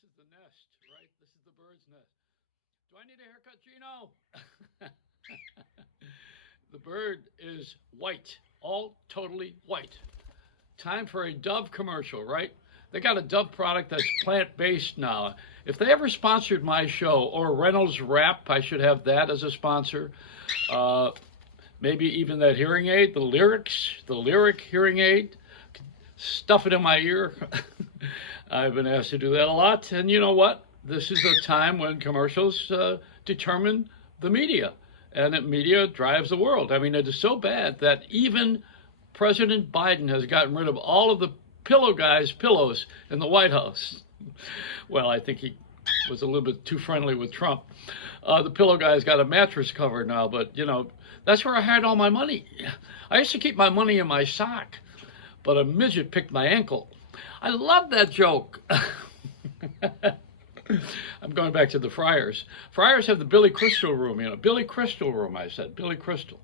This is the nest, right? This is the bird's nest. Do I need a haircut, Gino? The bird is white, all totally white. Time for a Dove commercial, right? They got a Dove product that's plant based now. If they ever sponsored my show, or Reynolds Wrap, I should have that as a sponsor. Uh, Maybe even that hearing aid, the lyric hearing aid, stuff it in my ear. I've been asked to do that a lot. And you know what? This is a time when commercials determine the media, and that media drives the world. I mean, it is so bad that even President Biden has gotten rid of all of the pillow guys' pillows in the White House. Well, I think he was a little bit too friendly with Trump. The pillow guy's got a mattress cover now, but you know, that's where I had all my money. I used to keep my money in my sock, but a midget picked my ankle. I love that joke. I'm going back to the Friars. Friars have the Billy Crystal room, Billy Crystal room, I said, Billy Crystal.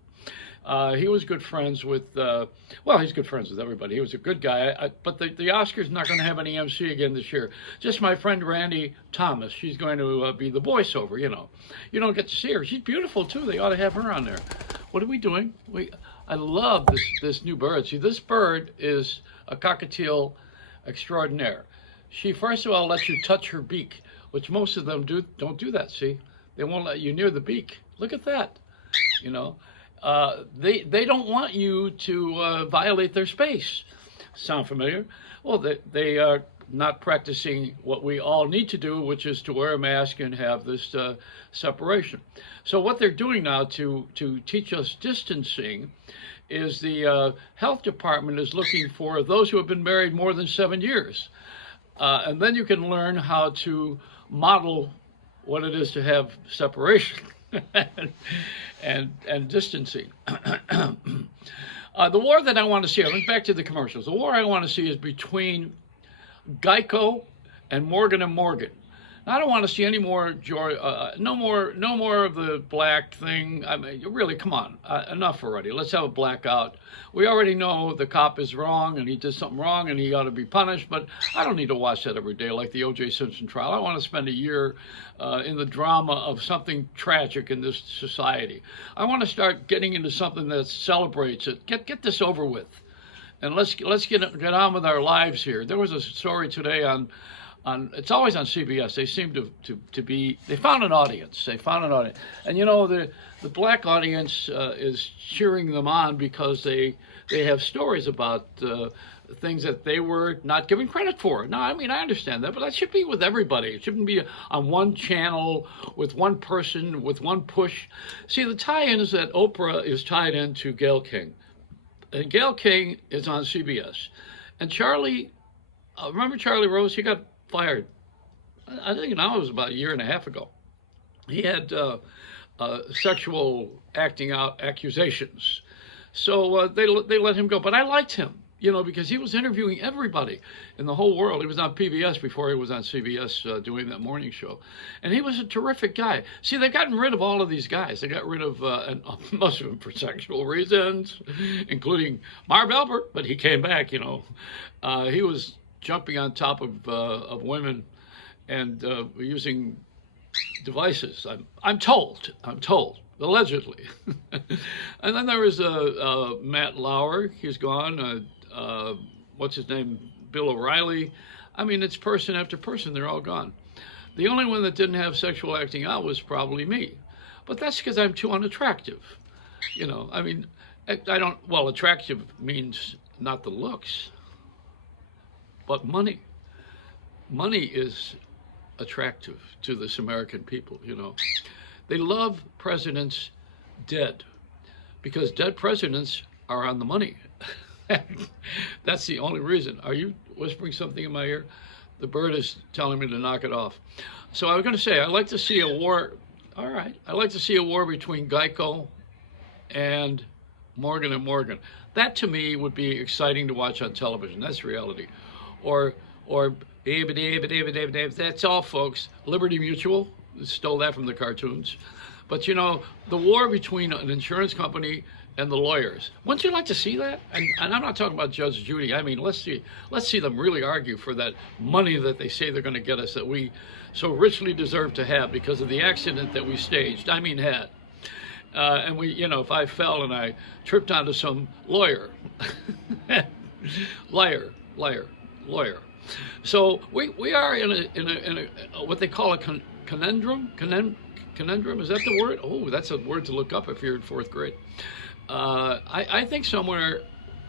He was good friends with, well, he's good friends with everybody. He was a good guy. But the Oscars not going to have any MC again this year. Just my friend Randy Thomas. She's going to be the voiceover, You don't get to see her. She's beautiful, too. They ought to have her on there. What are we doing? I love this new bird. See, this bird is a cockatiel extraordinaire. She, first of all, lets you touch her beak, which most of them don't do that, see? They won't let you near the beak. Look at that, you know. They don't want you to violate their space. Sound familiar? Well, they are not practicing what we all need to do, which is to wear a mask and have this separation. So what they're doing now to teach us distancing is the health department is looking for those who have been married more than 7 years. And then you can learn how to model what it is to have separation and distancing. The war that I want to see, I went back to the commercials. The war I want to see is between Geico and Morgan and Morgan. Now, I don't want to see any more no more of the black thing. I mean, really, come on, enough already. Let's have a blackout. We already know the cop is wrong and he did something wrong and he ought to be punished. But I don't need to watch that every day like the O.J. Simpson trial. I want to spend a year in the drama of something tragic in this society. I want to start getting into something that celebrates it. Get this over with, and let's get on with our lives here. There was a story today on it's always on CBS. They seem to be, they found an audience. And the black audience is cheering them on because they have stories about things that they were not given credit for. No, I mean, I understand that, but that should be with everybody. It shouldn't be on one channel with one person, with one push. See, the tie-in is that Oprah is tied into Gayle King. And Gayle King is on CBS. And Charlie, remember Charlie Rose? He got fired. I think now it was about a year and a half ago. He had sexual acting out accusations. So they let him go. But I liked him, because he was interviewing everybody in the whole world. He was on PBS before he was on CBS doing that morning show. And he was a terrific guy. See, they've gotten rid of all of these guys. They got rid of most of them for sexual reasons, including Marv Albert, but he came back, He was jumping on top of women and using devices. I'm told, allegedly. And then there was Matt Lauer. He's gone. What's his name? Bill O'Reilly. I mean, it's person after person. They're all gone. The only one that didn't have sexual acting out was probably me. But that's because I'm too unattractive. I mean, I don't, well, attractive means not the looks, but money. Money is attractive to this American people, They love presidents dead because dead presidents are on the money. That's the only reason. Are you whispering something in my ear? The bird is telling me to knock it off. So I was going to say, I'd like to see a war. All right. I'd like to see a war between Geico and Morgan and Morgan. That to me would be exciting to watch on television. That's reality. Or that's all, folks. Liberty Mutual stole that from the cartoons. But the war between an insurance company and the lawyers. Wouldn't you like to see that? And I'm not talking about Judge Judy. I mean, let's see them really argue for that money that they say they're going to get us, that we so richly deserve to have because of the accident that we staged. I mean, had. And we, if I fell and I tripped onto some lawyer, lawyer. So we are in a what they call a conundrum. Conundrum, is that the word? Oh, that's a word to look up if you're in fourth grade. I think somewhere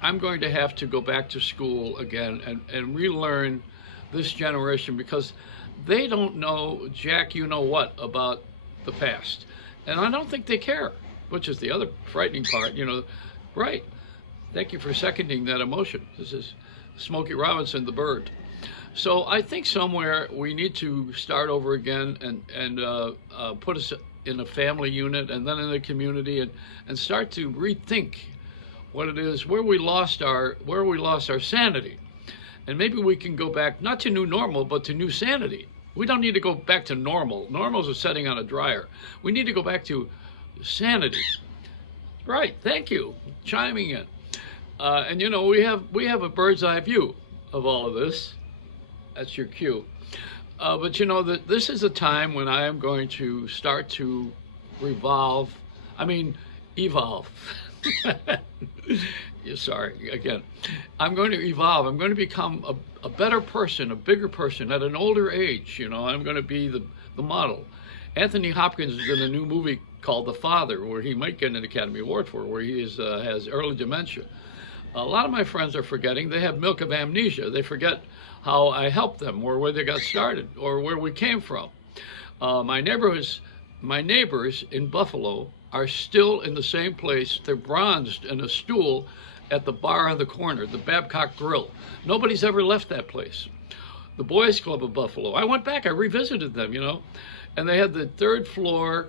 I'm going to have to go back to school again and relearn this generation because they don't know jack what about the past. And I don't think they care, which is the other frightening part, Right. Thank you for seconding that emotion. This is Smokey Robinson, the bird. So I think somewhere we need to start over again and put us in a family unit and then in a community and start to rethink what it is, where we lost our sanity. And maybe we can go back, not to new normal, but to new sanity. We don't need to go back to normal. Normal's a setting on a dryer. We need to go back to sanity. Right, thank you, chiming in. And we have a bird's eye view of all of this. That's your cue. But that this is a time when I am going to start to evolve. Sorry, again. I'm going to evolve. I'm going to become a better person, a bigger person at an older age. I'm going to be the model. Anthony Hopkins is in a new movie called The Father, where he might get an Academy Award for, where he has early dementia. A lot of my friends are forgetting. They have milk of amnesia. They forget how I helped them or where they got started or where we came from. My neighbors in Buffalo are still in the same place. They're bronzed in a stool at the bar on the corner, the Babcock Grill. Nobody's ever left that place. The Boys Club of Buffalo. I went back, I revisited them, and they had the third floor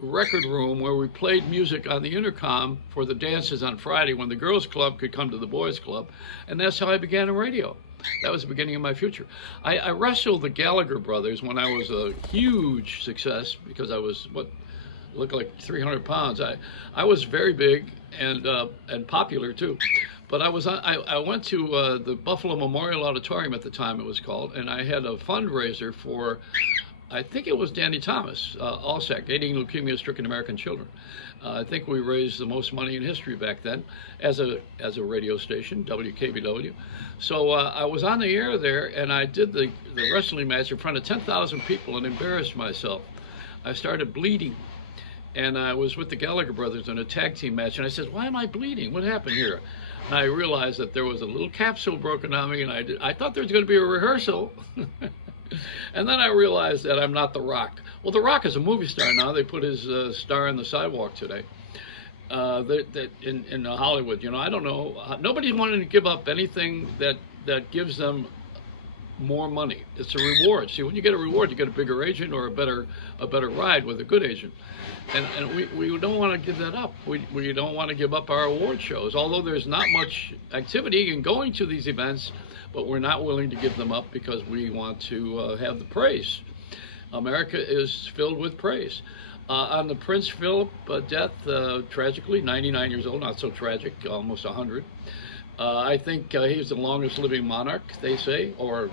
record room where we played music on the intercom for the dances on Friday when the girls club could come to the boys club. And that's how I began in radio. That was the beginning of my future. I wrestled the Gallagher brothers when I was a huge success because I was looked like 300 pounds. I was very big and popular too. But I went to the Buffalo Memorial Auditorium at the time it was called, and I had a fundraiser for, I think it was Danny Thomas, ALSAC, Aiding Leukemia-Stricken American Children. I think we raised the most money in history back then as a radio station, WKBW. So I was on the air there, and I did the wrestling match in front of 10,000 people and embarrassed myself. I started bleeding, and I was with the Gallagher brothers in a tag team match, and I said, why am I bleeding? What happened here? And I realized that there was a little capsule broken on me, and I thought there was going to be a rehearsal. And then I realized that I'm not The Rock. Well, The Rock is a movie star now. They put his star on the sidewalk today in Hollywood. I don't know. Nobody's wanting to give up anything that gives them more money. It's a reward. See, when you get a reward, you get a bigger agent or a better ride with a good agent. And we don't want to give that up. We don't want to give up our award shows, although there's not much activity in going to these events, but we're not willing to give them up because we want to have the praise. America is filled with praise. On the Prince Philip death, tragically, 99 years old, not so tragic, almost 100. I think he's the longest living monarch, they say, or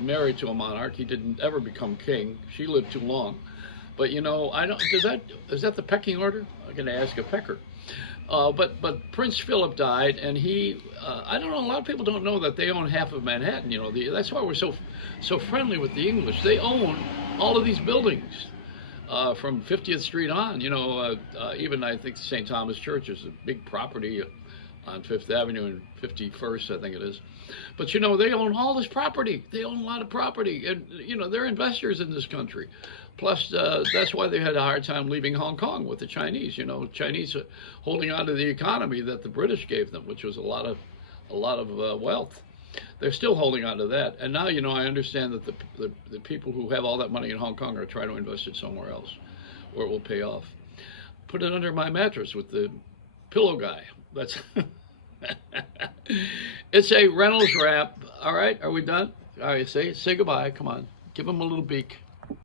married to a monarch. He didn't ever become king. She lived too long. But I don't. Is that the pecking order? I'm going to ask a pecker. But Prince Philip died, and he. I don't know. A lot of people don't know that they own half of Manhattan. That's why we're so friendly with the English. They own all of these buildings from 50th Street on. Even I think St. Thomas Church is a big property on Fifth Avenue and 51st, I think it is. But they own all this property. They own a lot of property, and they're investors in this country. Plus, that's why they had a hard time leaving Hong Kong with the Chinese. Chinese holding on to the economy that the British gave them, which was a lot of wealth. They're still holding on to that. And now, I understand that the people who have all that money in Hong Kong are trying to invest it somewhere else, where it will pay off. Put it under my mattress with the pillow guy. That's It's a Reynolds wrap. All right, are we done? All right, say goodbye. Come on, give him a little beak.